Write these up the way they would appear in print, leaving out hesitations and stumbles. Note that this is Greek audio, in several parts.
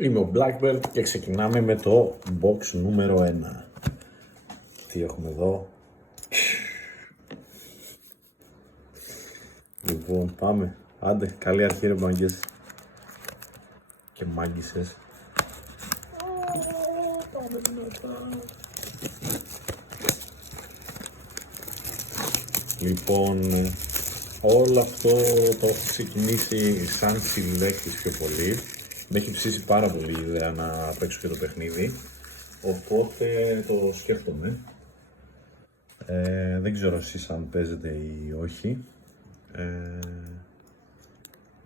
Είμαι ο Blackbird και ξεκινάμε με το box νούμερο 1. Τι έχουμε εδώ? Λοιπόν, πάμε. Άντε, καλή αρχή ρε μάγκες και μάγκισσες. Πάμε δυνατά. Λοιπόν, όλο αυτό το έχω ξεκινήσει σαν συλλέκτης πιο πολύ. Με έχει ψήσει πάρα πολύ η ιδέα να παίξω και το παιχνίδι, οπότε το σκέφτομαι. Δεν ξέρω εσείς αν παίζετε ή όχι.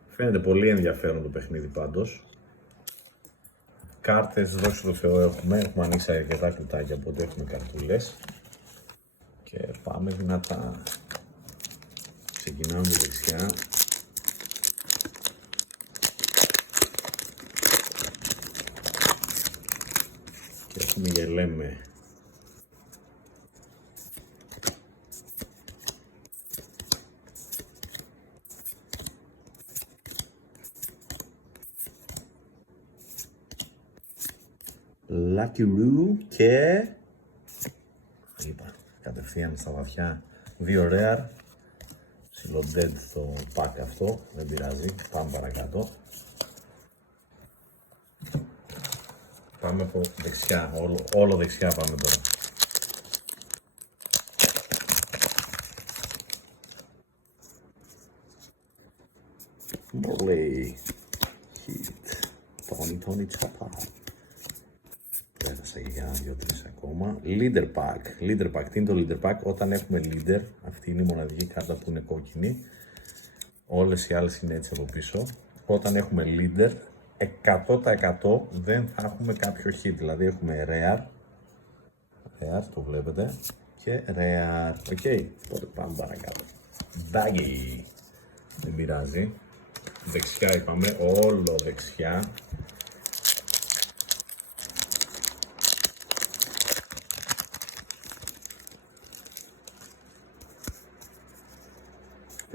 Φαίνεται πολύ ενδιαφέρον το παιχνίδι πάντως. Κάρτες, δόξα τω Θεώ, έχουμε ανοίξει αρκετά κουτάκια, οπότε έχουμε καρτούλες. Και πάμε δυνατά. Ξεκινάμε δεξιά. Και έχουμε γελέμε. Lucky Lou και... είπα, κατευθείαν στα βαθιά. 2 rare. Dead το pack αυτό, δεν πειράζει, πάμε παρακάτω. Πάμε από δεξιά, όλο δεξιά πάμε τώρα. Morley, Hit, Tony Chapa. Πέρασα για 2-3 ακόμα. Leader pack, τι είναι το leader pack? Όταν έχουμε leader, αυτή είναι η μοναδική κάρτα που είναι κόκκινη. Όλες οι άλλες είναι έτσι από πίσω. Όταν έχουμε leader, 100% δεν θα έχουμε κάποιο hit. Δηλαδή έχουμε rare, το βλέπετε, και rare. Ok, τότε πάμε παρακάτω. Baggy, δεν πειράζει. Δεξιά είπαμε, όλο δεξιά.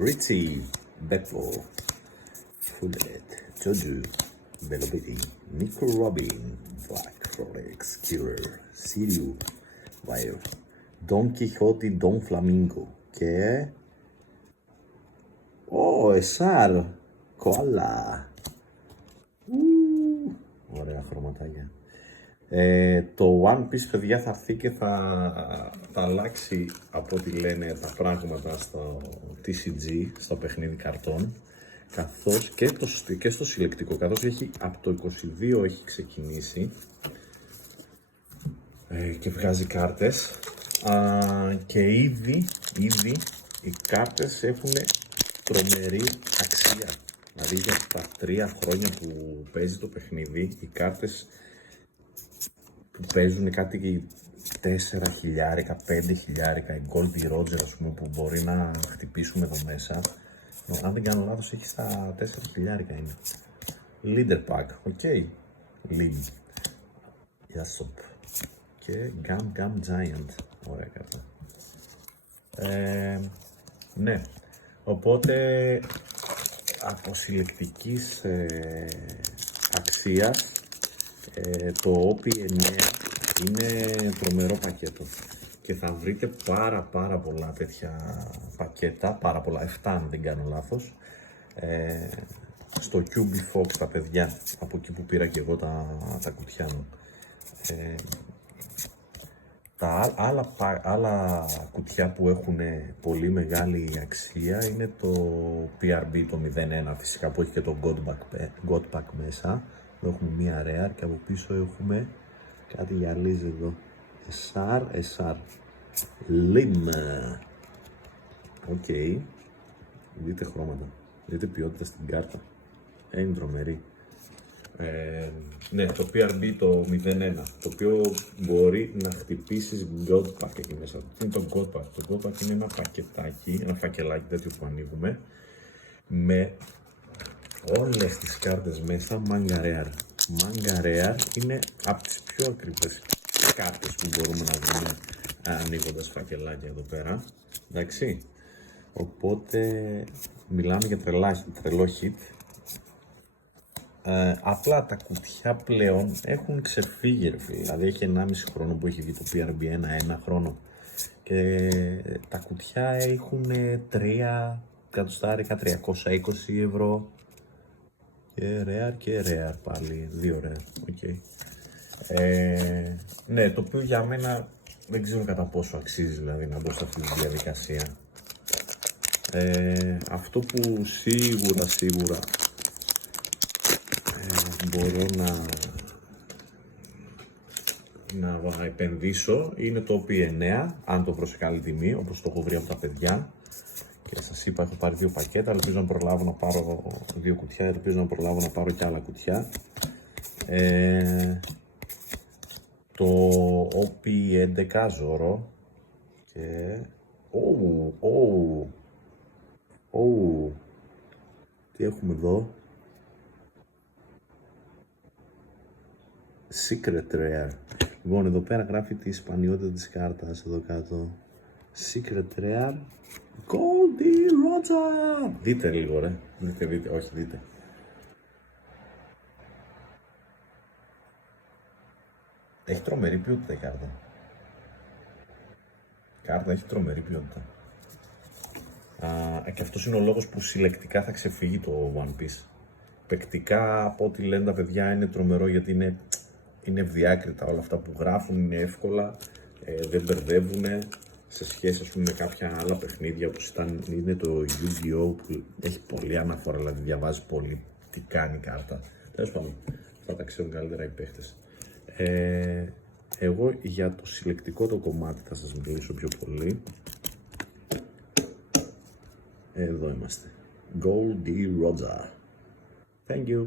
Ritzy, Bedford, Fullet, Joju, Velopity, Nico Robin, Black Rolex, Killer, Sirio, Wire, Don Quixote, Don Flamingo και... Εσάρ, Koala. Ωραία χρωματάκια. Το One Piece, παιδιά, θα έρθει και θα αλλάξει από ό,τι λένε τα πράγματα στο TCG, στο παιχνίδι καρτών, καθώς και στο συλλεκτικό, καθώς έχει από το 22 έχει ξεκινήσει και βγάζει κάρτες και ήδη οι κάρτες έχουν τρομερή αξία. Δηλαδή για τα 3 χρόνια που παίζει το παιχνίδι, οι κάρτες που παίζουν κάτι 4.000, 5.000, η Goldie Roger, ας πούμε, που μπορεί να χτυπήσουμε εδώ μέσα. Αν δεν κάνω λάθος, έχει στα 4.000 είναι. Leader pack, ok. Lead. Yasop. Και Gum Giant. Ωραία κάρτα. Ναι. Οπότε, από συλλεκτικής αξίας, το OP9 είναι τρομερό πακέτο και θα βρείτε πάρα πολλά τέτοια πακέτα, πάρα πολλά, 7 αν δεν κάνω λάθος, στο QB Fox, τα παιδιά, από εκεί που πήρα και εγώ τα κουτιά μου. Τα άλλα κουτιά που έχουν πολύ μεγάλη αξία είναι το PRB, το 01 φυσικά, που έχει και το God Pack μέσα. Εδώ έχουμε μία rare και από πίσω έχουμε κάτι γυαλίζει εδώ. SR. Lim. Οκ. Δείτε χρώματα. Δείτε ποιότητα στην κάρτα. Είναι τρομερή. Ναι, το PRB το 01, το οποίο μπορεί να χτυπήσεις God Pack εκεί μέσα. Τι είναι το God Pack? Το God Pack είναι ένα πακετάκι, ένα φακελάκι τέτοιο που ανοίγουμε με όλες τις κάρτες μέσα. Manga Rare είναι από τις πιο ακριβές κάρτες που μπορούμε να βρούμε ανοίγοντας φακελάκια εδώ πέρα. Εντάξει. Οπότε μιλάμε για τρελό hit. Απλά τα κουτιά πλέον έχουν ξεφύγει, ρε φίλε. Δηλαδή έχει 1,5 χρόνο που έχει βγει το PRB, ένα χρόνο. Και τα κουτιά έχουν 3 εκατοστάρικα, 320 ευρώ. Και rare πάλι, 2 rare, okay. Ναι, το οποίο για μένα δεν ξέρω κατά πόσο αξίζει δηλαδή να μπω σε αυτή τη διαδικασία. Αυτό που σίγουρα μπορώ να επενδύσω είναι το OP9, αν το βρω σε καλή τιμή, όπως το έχω βρει από τα παιδιά. Και σας είπα, έχω πάρει 2 πακέτα, ελπίζω να προλάβω να πάρω 2 κουτιά, ελπίζω να προλάβω να πάρω και άλλα κουτιά. Το OP11 ζώρο και... τι έχουμε εδώ? Secret Rare. Λοιπόν, εδώ πέρα γράφει τη σπανιότητα της κάρτας, εδώ κάτω. Secret Rare Goldie Roger. Δείτε λίγο ρε, δείτε, όχι δείτε. Έχει τρομερή ποιότητα η κάρτα. Η κάρτα έχει τρομερή ποιότητα. Και αυτός είναι ο λόγος που συλλεκτικά θα ξεφύγει το One Piece. Παικτικά, από ό,τι λένε τα παιδιά, είναι τρομερό γιατί είναι ευδιάκριτα. Όλα αυτά που γράφουν είναι εύκολα, δεν μπερδεύουν σε σχέση, ας πούμε, με κάποια άλλα παιχνίδια όπως είναι το Yu-Gi-Oh! Που έχει πολλή αναφορά, δηλαδή διαβάζει πολύ τι κάνει η κάρτα. Τέλος πάντων, θα τα ξέρουν καλύτερα οι παίχτες. Εγώ για το συλλεκτικό το κομμάτι θα σας μιλήσω πιο πολύ. Εδώ είμαστε. Goldie Roger. Thank you.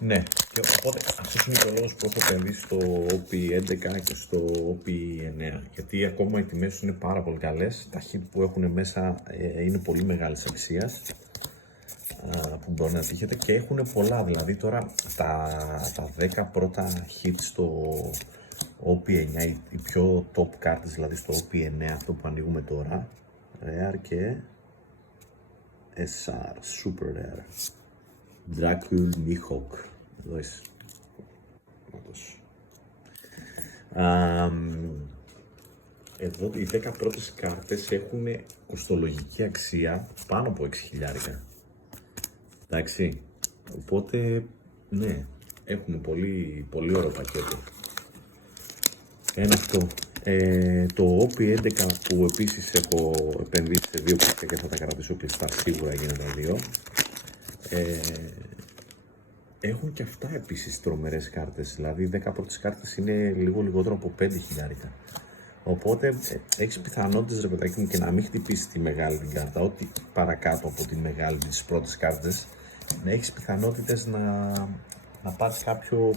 Ναι, και οπότε αυτός είναι ο λόγος που έχω επενδύσει στο OP11 και στο OP9. Γιατί ακόμα οι τιμές τους είναι πάρα πολύ καλές. Τα hit που έχουν μέσα είναι πολύ μεγάλης αξίας, που μπορεί να τύχετε, και έχουν πολλά. Δηλαδή τώρα τα 10 πρώτα hit στο OP9, οι πιο top κάρτες δηλαδή στο OP9, αυτό που ανοίγουμε τώρα, Rare και SR, Super Rare, Dracul Mihawk, εδώ είσαι. Εδώ οι 10 πρώτες κάρτες έχουν κοστολογική αξία πάνω από 6.000. Εντάξει, οπότε ναι, έχουν πολύ, πολύ ωραίο πακέτο. Ένα αυτό. Το OP11 που επίσης έχω επενδύσει σε 2 κουτιά και θα τα κρατήσω κλειστά, σίγουρα γίνεται 2. Έχουν και αυτά επίσης τρομερές κάρτες, δηλαδή οι 10 πρώτες κάρτες είναι λίγο λιγότερο από 5.000. Οπότε έχεις πιθανότητες, ρε παιδάκι μου, και να μην χτυπήσει τη μεγάλη την κάρτα, ό,τι παρακάτω από τη μεγάλη τις πρώτες κάρτες, να έχεις πιθανότητες να πάρεις κάποιο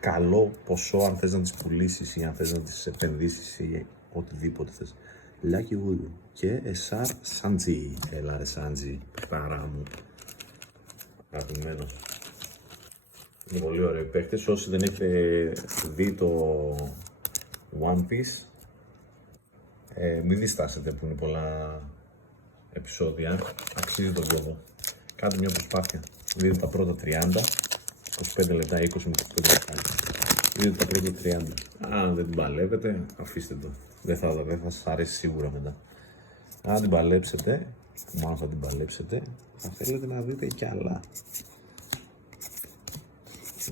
καλό ποσό, αν θες να τις πουλήσεις ή αν θες να τις επενδύσεις ή οτιδήποτε θες. Lucky Wood και SR Sanji. Έλα ρε Sanji, παρά μου. Αγαπημένος. Είναι πολύ ωραίο παίχτες. Όσοι δεν έχετε δει το One Piece, μην διστάσετε που είναι πολλά επεισόδια. Αξίζει τον κόπο. Κάντε μια προσπάθεια. Δείτε τα πρώτα 30, 25 λεπτά, 20 με 25 λεπτά. Δείτε τα πρώτα 30. Αν δεν την παλεύετε, αφήστε το. Δεν θα σας αρέσει σίγουρα μετά. Αν την παλέψετε, μάλλον θα την παλέψετε, θα θέλετε να δείτε κι άλλα.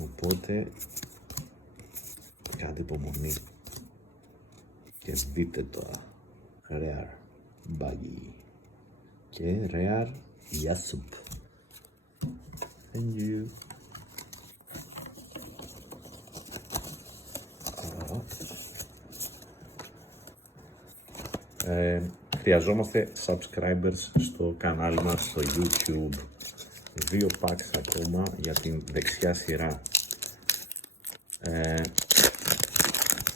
Οπότε, κάντε υπομονή και δείτε τώρα. Rare Buggy και Rare Yasup. Thank you. Χρειαζόμαστε subscribers στο κανάλι μας στο YouTube. 2 packs ακόμα για την δεξιά σειρά.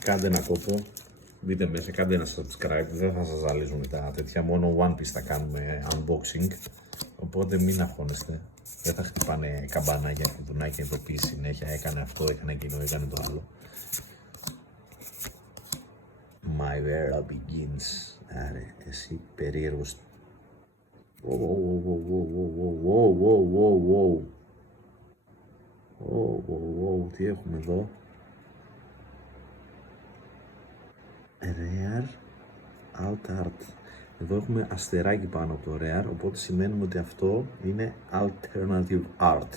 Κάντε ένα κόπο, μπείτε μέσα, κάντε ένα subscribe, δεν θα σας ζαλίζουν τα τέτοια, μόνο One Piece θα κάνουμε unboxing, οπότε μην αγχώνεστε, δεν θα χτυπάνε καμπανάκια, κουδουνάκια, ειδοποίηση συνέχεια, έκανε αυτό, έκανε εκείνο, έκανε το άλλο. My era begins. Άρε, εσύ περίεργος Τι έχουμε εδώ? Rare Alt Art. Εδώ έχουμε αστεράκι πάνω από το Rare, οπότε σημαίνει ότι αυτό είναι Alternative Art.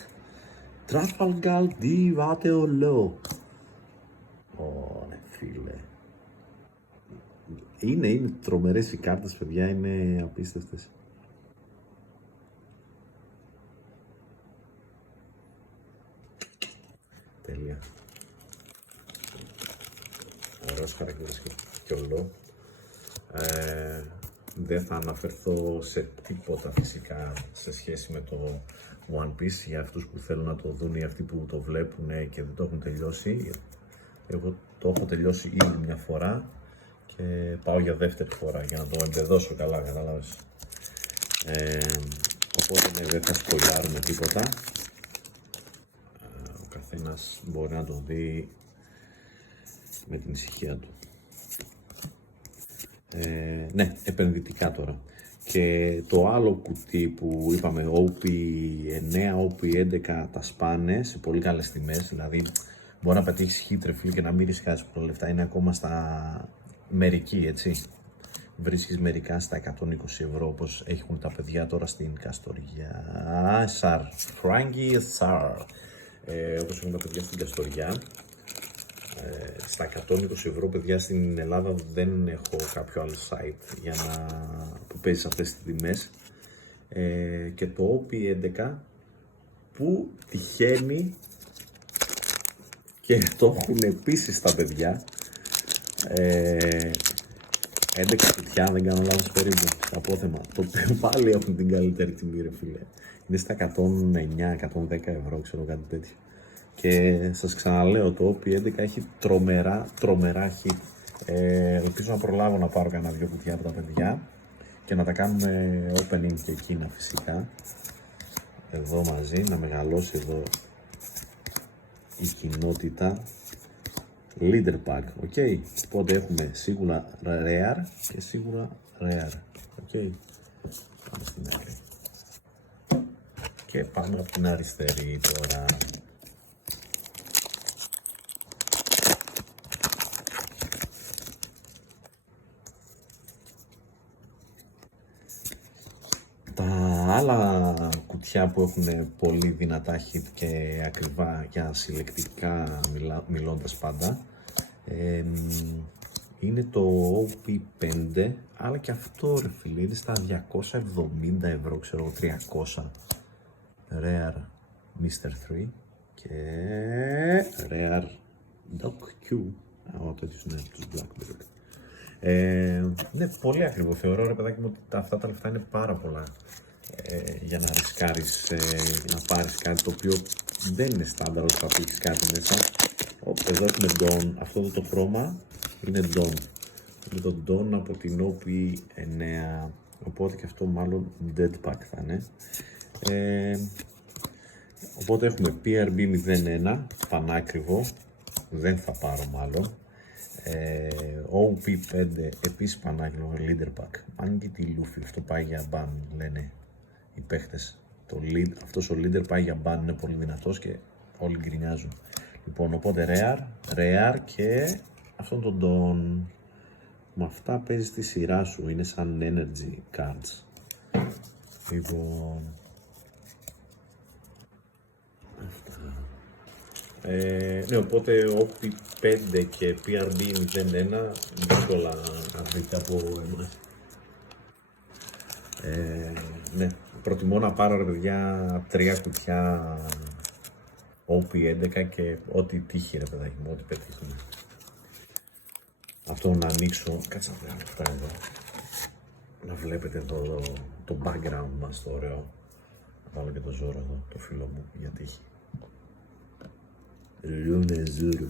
Trafalgar di Waterloo. Ωραία φίλε. Είναι τρομερές οι κάρτες, παιδιά, είναι απίστευτες. Τέλεια. Ωραίος χαρακτήρας και όλο. Δεν θα αναφερθώ σε τίποτα φυσικά σε σχέση με το One Piece για αυτούς που θέλουν να το δουν ή αυτοί που το βλέπουν και δεν το έχουν τελειώσει. Εγώ το έχω τελειώσει ήδη μια φορά και πάω για δεύτερη φορά για να το εμπεδώσω καλά, καταλάβεις. Οπότε δεν θα σποιλάρουμε τίποτα. Ο καθένας μπορεί να το δει με την ησυχία του. Ναι, επενδυτικά τώρα. Και το άλλο κουτί που είπαμε, OP9, OP11, τα σπάνε σε πολύ καλές τιμές. Δηλαδή, μπορεί να πετύχεις hit refill και να μην ρισκάσεις πολλά λεφτά. Είναι ακόμα στα μερική, έτσι. Βρίσκεις μερικά στα 120 ευρώ, όπως έχουν τα παιδιά τώρα στην Καστοριά. Σαρ, Φράγκη Σαρ. Όπως έχουν τα παιδιά στην Καστοριά. Στα 120 ευρώ, παιδιά, στην Ελλάδα δεν έχω κάποιο άλλο site που παίζει σε αυτές τις τιμές. Και το OP11 που τυχαίνει και το έχουν επίσης τα παιδιά. 11 κουτιά, δεν κάνω λάθος περίπου, στο απόθεμα. Το οποίο πάλι έχουν την καλύτερη τιμή, ρε φίλε. Είναι στα 109-110 ευρώ, ξέρω, κάτι τέτοιο. Και σας ξαναλέω, το OP11 έχει τρομερά hit. Ελπίζω να προλάβω να πάρω κανένα 2 κουτιά από τα παιδιά και να τα κάνουμε opening και εκείνα φυσικά. Εδώ μαζί, να μεγαλώσει εδώ η κοινότητα. Leader Pack, ok. Οπότε έχουμε σίγουρα Rare και σίγουρα Rare, ok. Πάμε στην άκρη. Και πάμε από την αριστερή τώρα. Τα άλλα κουτιά που έχουν πολύ δυνατά hit και ακριβά για συλλεκτικά μιλώντας πάντα, είναι το OP5, αλλά και αυτό, ρε φίλε, είναι στα 270 ευρώ, ξέρω, 300. Rare Mr. 3 και Rare Doc Q. Ο τέτοιος είναι τους Blackbird. Ναι, πολύ ακριβό θεωρώ, ρε παιδάκι μου, ότι αυτά τα λεφτά είναι πάρα πολλά για να ρισκάρεις να πάρεις κάτι το οποίο δεν είναι στάνταρ ότι θα πήξεις κάτι μέσα. Εδώ έχουμε Dawn, αυτό το χρώμα είναι Dawn. Είναι το Dawn από την OP9, οπότε και αυτό μάλλον Dead Pack θα είναι. Οπότε έχουμε PRB01, πανάκριβο, δεν θα πάρω μάλλον. OP5 επίσης πανάκριβο, Leader Pack. Αν και τη Luffy, αυτό πάει για ban, λένε οι παίχτες. Αυτός ο Leader πάει για ban, είναι πολύ δυνατός και όλοι γκρινιάζουν. Λοιπόν, οπότε Rare και αυτόν τον Dawn. Με αυτά παίζεις τη σειρά σου, είναι σαν energy cards. Λοιπόν, ναι, οπότε OP5 και PRB01 δύσκολα να βρείτε από εμάς. Ναι, προτιμώ να πάρω, ρε παιδιά, 3 κουτιά OP11 και ό,τι τύχει, ρε παιδάκι μου, ό,τι πετύχουμε. Αυτό να ανοίξω, κάτσε να βγάλω εδώ, να βλέπετε εδώ το background μας το ωραίο. Να βάλω και το Ζόρο εδώ, το φίλο μου, για τύχη. Λούνε Ζούρου.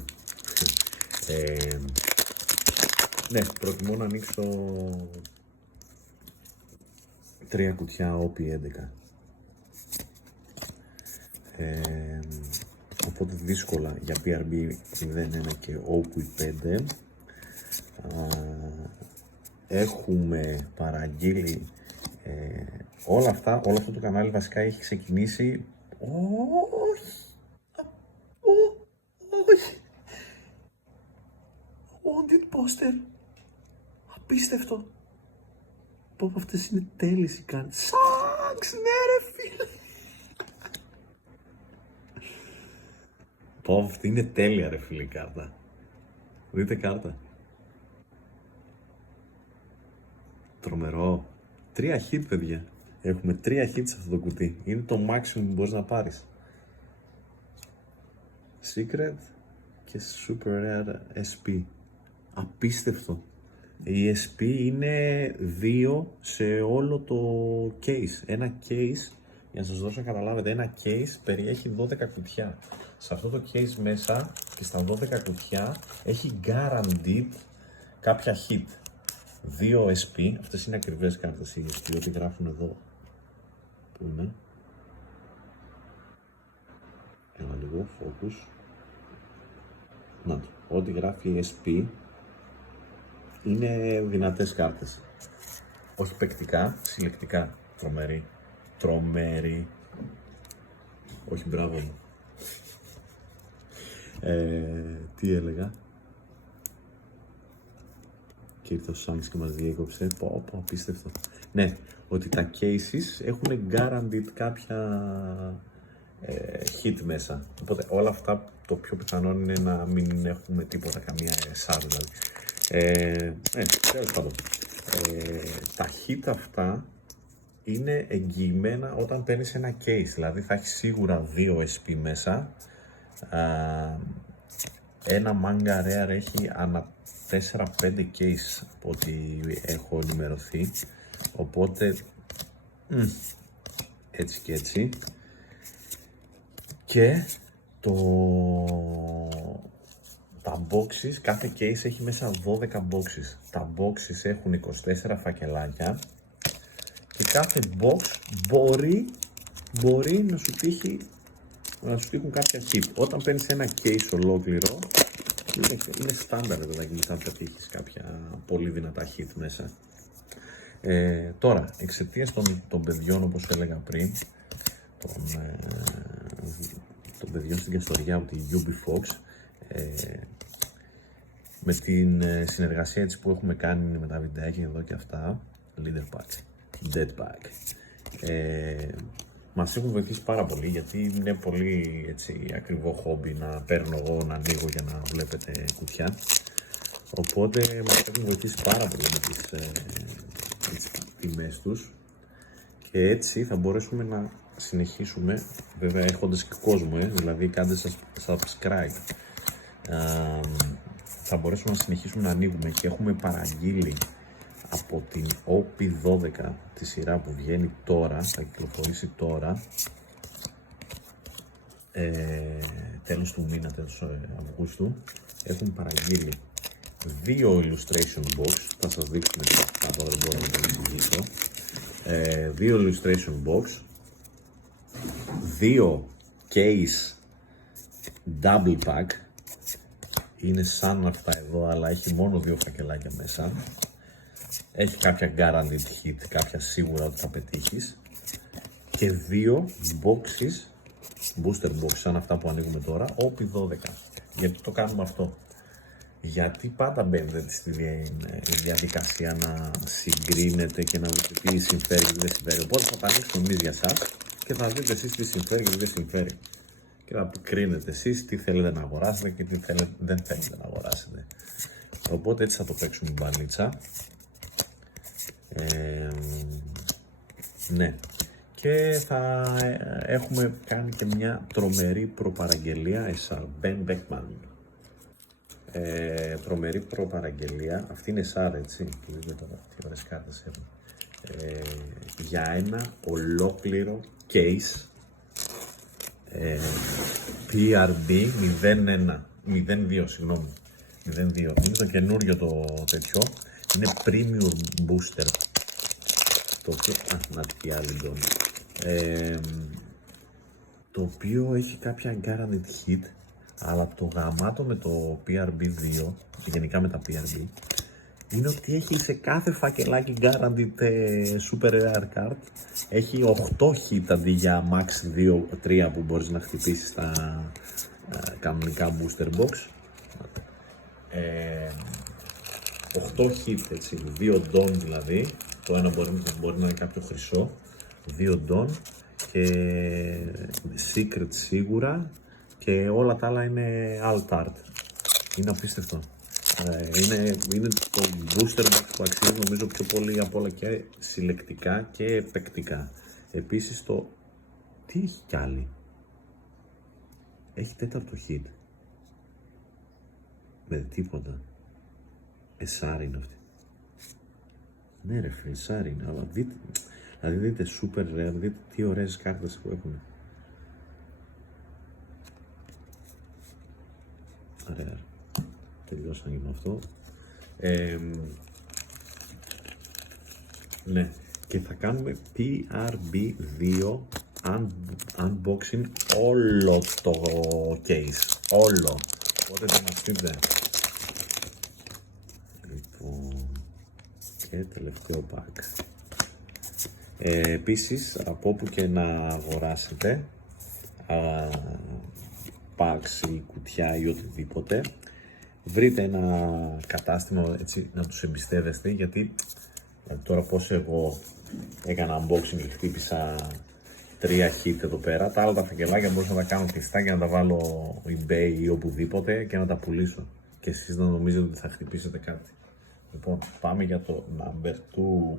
Ναι, προτιμώ να ανοίξω 3 κουτιά OP11. Οπότε δύσκολα για PRB01 και OP5. Έχουμε παραγγείλει Όλο αυτό το κανάλι βασικά έχει ξεκινήσει... Όχι! Όχι! Wanted poster! Απίστευτο! Πω, αυτές είναι τέλειες οι κάρτες. Σάξ, ναι ρε φίλε! Πω, αυτή είναι τέλεια ρε φίλε η κάρτα. Δείτε κάρτα. Τρομερό. 3 hit, παιδιά. Έχουμε 3 hit σε αυτό το κουτί. Είναι το maximum που μπορείς να πάρεις. Secret και Super Rare SP. Απίστευτο. Η SP είναι 2 σε όλο το case. Ένα case, για να σας δώσω να καταλάβετε, ένα case περιέχει 12 κουτιά. Σε αυτό το case μέσα και στα 12 κουτιά έχει guaranteed κάποια hit. 2 SP, αυτές είναι ακριβές κάρτες οι SP, ό,τι γράφουν εδώ. Πού είναι? Ένα λίγο, focus. Να το, ό,τι γράφει SP είναι δυνατές κάρτες. Όχι παικτικά, συλλεκτικά. Τρομερή. Όχι, μπράβο μου. Τι έλεγα? Και ήρθε ο Σάνks και μας διέκοψε. Πω, απίστευτο. Ναι, ότι τα cases έχουν guaranteed κάποια hit μέσα. Οπότε όλα αυτά το πιο πιθανό είναι να μην έχουμε τίποτα, καμία SAR δηλαδή. Τέλος πάντων. Τα hit αυτά είναι εγγυημένα όταν παίρνεις ένα case, δηλαδή θα έχει σίγουρα 2 SP μέσα. Ένα manga rare έχει ανά 4-5 case από ό,τι έχω ενημερωθεί, οπότε έτσι και έτσι. Και τα boxes, κάθε case έχει μέσα 12 boxes. Τα boxes έχουν 24 φακελάκια και κάθε box μπορεί να σου τύχουν κάποια hit. Όταν παίρνεις ένα case ολόκληρο, είναι στάνταρ δηλαδή μετά θα τύχεις κάποια πολύ δυνατά hit μέσα. Τώρα, εξαιτίας των παιδιών, όπως έλεγα πριν, των παιδιών στην Καστοριά από τη Ubifox, με την συνεργασία έτσι που έχουμε κάνει με τα βιντεάκια εδώ και αυτά, Leader Pack, Dead Pack, μας έχουν βοηθήσει πάρα πολύ, γιατί είναι πολύ έτσι ακριβό χόμπι να παίρνω εγώ, να ανοίγω για να βλέπετε κουτιά. Οπότε μας έχουν βοηθήσει πάρα πολύ με τις τιμές τους και έτσι θα μπορέσουμε να συνεχίσουμε, βέβαια έχοντας και κόσμο, δηλαδή κάντε subscribe, θα μπορέσουμε να συνεχίσουμε να ανοίγουμε και έχουμε παραγγείλει από την OP12 τη σειρά που βγαίνει τώρα, θα κυκλοφορήσει τώρα, τέλος του μήνα, τέλος Αυγούστου, έχουν παραγγείλει 2 illustration box, θα σας δείξουμε αυτά, τώρα δεν μπορώ να το εξηγήσω, 2 illustration box, 2 case double pack, είναι σαν αυτά εδώ αλλά έχει μόνο 2 φακελάκια μέσα, έχει κάποια guaranteed hit, κάποια σίγουρα ότι θα πετύχεις, και 2 boxes, booster box σαν αυτά που ανοίγουμε τώρα, OP12. Γιατί το κάνουμε αυτό? Γιατί πάντα μπαίνετε στη διαδικασία να συγκρίνετε και να δείτε τι συμφέρει και δεν συμφέρει. Οπότε θα τα ανοίξουμε εμείς για εσάς και θα δείτε εσείς τι συμφέρει και τι δεν συμφέρει. Και θα κρίνετε εσείς τι θέλετε να αγοράσετε και τι δεν θέλετε να αγοράσετε. Οπότε έτσι θα το παίξουμε μπαλίτσα. Ναι. Και θα έχουμε κάνει και μια τρομερή προπαραγγελία SR, Ben Beckman. Τρομερή προπαραγγελία, αυτή είναι SR, έτσι, και δείτε τώρα τι ωραίες κάρτες έχουν. Για ένα ολόκληρο case PRB 02, συγγνώμη, 02, είναι το καινούριο το τέτοιο, είναι Premium Booster, το οποίο, το οποίο έχει κάποια guaranteed hit, αλλά το γαμάτο με το PRB2 και γενικά με τα PRB είναι ότι έχει σε κάθε φακελάκι guaranteed super rare card. Έχει 8 hit αντί για max 2-3 που μπορείς να χτυπήσεις στα κανονικά booster box. 8 hit, έτσι, 2 don δηλαδή. Το ένα μπορεί να είναι κάποιο χρυσό, 2 don και secret σίγουρα και όλα τα άλλα είναι alt art. Είναι απίστευτο. Είναι το booster box που αξίζει νομίζω πιο πολύ από όλα και συλλεκτικά και παικτικά. Επίσης το... Τι έχει κι άλλη? Έχει 4ο hit. Με τίποτα. Εσάρι είναι αυτή. Ναι ρε φίλε, εσάρι είναι, αλλά δείτε, δηλαδή δείτε super rare, δείτε τι ωραίες κάρτες που έχουν. Ωραία. Τελειώσαμε και με αυτό. Ναι, και θα κάνουμε PRB2 unboxing όλο το case. Όλο. Οπότε ετοιμαστείτε. Λοιπόν, και τελευταίο pack. Επίσης, από όπου και να αγοράσετε packs ή κουτιά ή οτιδήποτε, βρείτε ένα κατάστημα έτσι να τους εμπιστεύεστε, γιατί τώρα πως εγώ έκανα unboxing και χτύπησα 3 hit εδώ πέρα, τα άλλα τα φακελάκια μπορούσα να τα κάνω κλειστά και να τα βάλω eBay ή οπουδήποτε και να τα πουλήσω και εσείς να νομίζετε ότι θα χτυπήσετε κάτι. Λοιπόν, πάμε για το number 2.